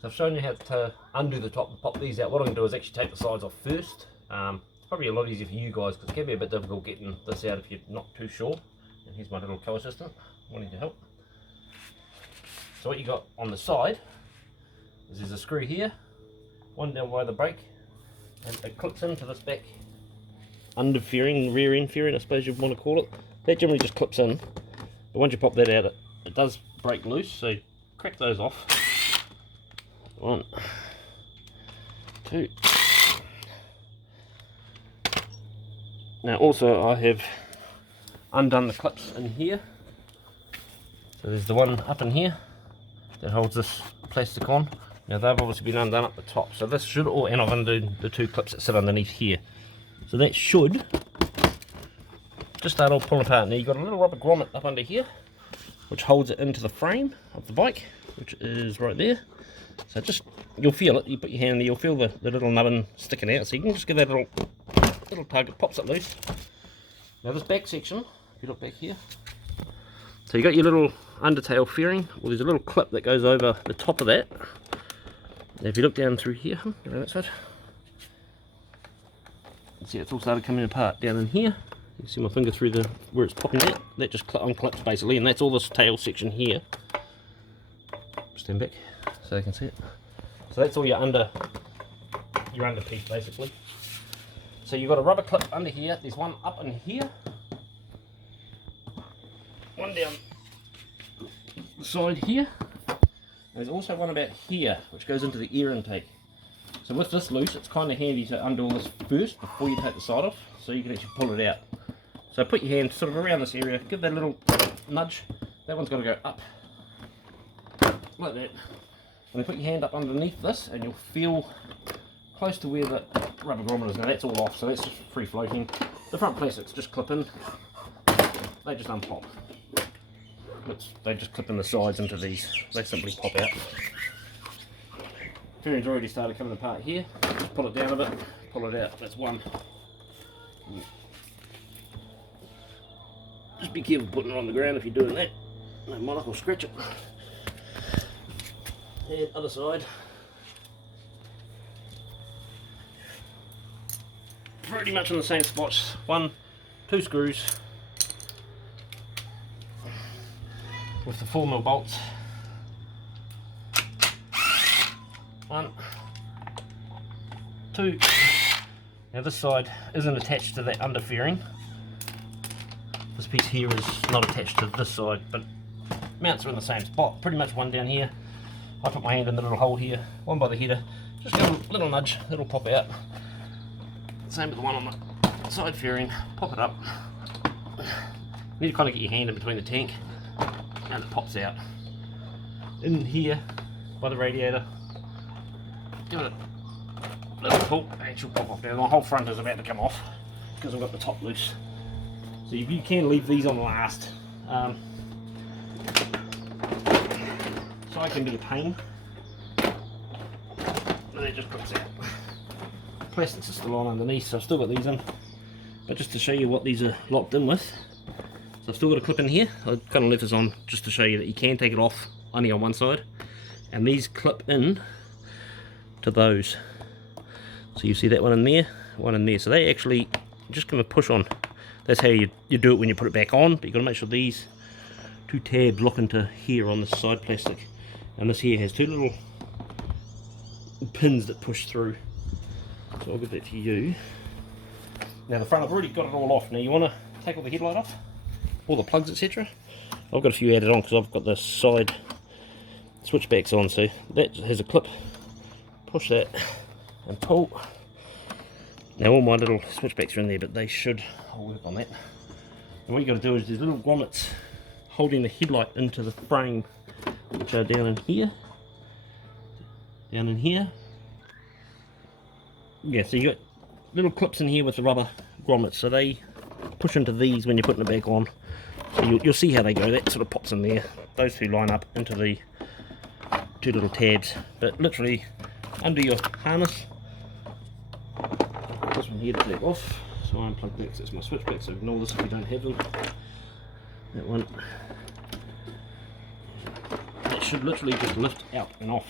So I've shown you how to undo the top and pop these out. What I'm going to do is actually take the sides off first. It's probably a lot easier for you guys because it can be a bit difficult getting this out if you're not too sure. And here's my little co-assistant wanting to help. So what you got on the side is there's a screw here, one down by the brake, and it clips into this back under fairing, rear end fairing I suppose you'd want to call it. That generally just clips in, but once you pop that out it does break loose, so crack those off. 1, 2. Now also I have undone the clips in here. So there's the one up in here that holds this plastic on. Now they've obviously been undone at the top, so this should all, and I've undone the 2 clips that sit underneath here. So that should just start all pulling apart. Now you've got a little rubber grommet up under here, which holds it into the frame of the bike, which is right there. So just, you'll feel it, you put your hand there, you'll feel the little nubbin sticking out, so you can just give that a little tug, it pops it loose. Now this back section, if you look back here, so you got your little undertail fairing, well there's a little clip that goes over the top of that. Now if you look down through here, around that side, you see it's all started coming apart down in here. You can see my finger through the, where it's popping out, that just unclips basically, and that's all this tail section here. Stand back so you can see it. So that's all your under piece basically. So you've got a rubber clip under here, there's one up in here, one down the side here, and there's also one about here which goes into the air intake. So with this loose, it's kind of handy to undo all this first before you take the side off, so you can actually pull it out. So put your hand sort of around this area, give that a little nudge, that one's got to go up like that, and then put your hand up underneath this and you'll feel close to where the rubber grommet is. Now that's all off, so that's just free floating. The front plastics just clip in, they just unpop. They just clip in the sides into these, they simply pop out. Fairing's already started coming apart here, just pull it down a bit, pull it out, that's one. Just be careful putting it on the ground if you're doing that, no monarch will scratch it. And other side. Pretty much in the same spots, 1, 2 screws with the 4mm bolts. 1, 2. Now this side isn't attached to that under fairing. This piece here is not attached to this side, but mounts are in the same spot. Pretty much one down here. I put my hand in the little hole here, one by the header. Just give it a little nudge, it'll pop out. Same with the one on the side fairing. Pop it up. You need to kind of get your hand in between the tank, and it pops out. In here, by the radiator, give it a little pull, and it should pop off. Now the whole front is about to come off because I've got the top loose. So you can leave these on last. So I can be a pain. And it just clips out. Plastics are still on underneath, so I've still got these in. But just to show you what these are locked in with. So I've still got a clip in here. I kind of left this on just to show you that you can take it off only on one side. And these clip in to those. So you see that one in there, one in there. So they actually just kind of push on. That's how you do it when you put it back on, but you've got to make sure these 2 tabs lock into here on the side plastic. And this here has 2 little pins that push through. So I'll give that to you. Now the front, I've already got it all off. Now you want to take all the headlight off, all the plugs, etc. I've got a few added on because I've got the side switchbacks on, so that has a clip. Push that and pull. Now all my little switchbacks are in there, but they should, I'll work on that. And what you got to do is there's little grommets holding the headlight into the frame, which are down in here. Down in here. Yeah, so you got little clips in here with the rubber grommets, so they push into these when you're putting it back on. So you'll see how they go, that sort of pops in there. Those 2 line up into the 2 little tabs, but literally under your harness. This one here to take off, so I unplug that because it's my switchback, so ignore this if you don't have them. That one. That should literally just lift out and off.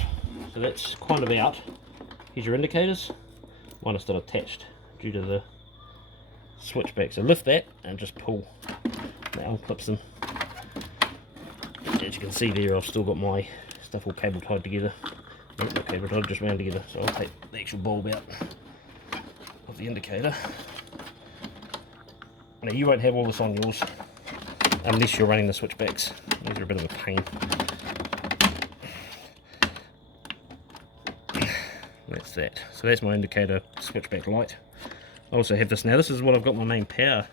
So that's kind of out. Here's your indicators. Mine are still attached due to the switchback. So lift that and just pull. That unclips them. As you can see there, I've still got my stuff all cable tied together. Not cable tied, just wound together. So I'll take the actual bulb out of the indicator. Now you won't have all this on yours unless you're running the switchbacks. These are a bit of a pain. That's that. So that's my indicator switchback light. I also have this now. This is what I've got my main power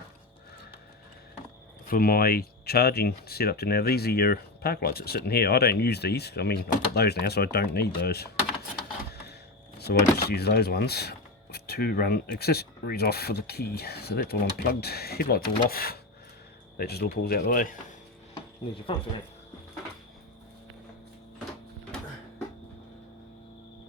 for my charging set up to now. These are your park lights that sit in here. I don't use these. I mean, I've got those now, so I don't need those. So I just use those ones to run accessories off for the key. So that's all unplugged. Headlights all off. That just all pulls out the way. And there's your front.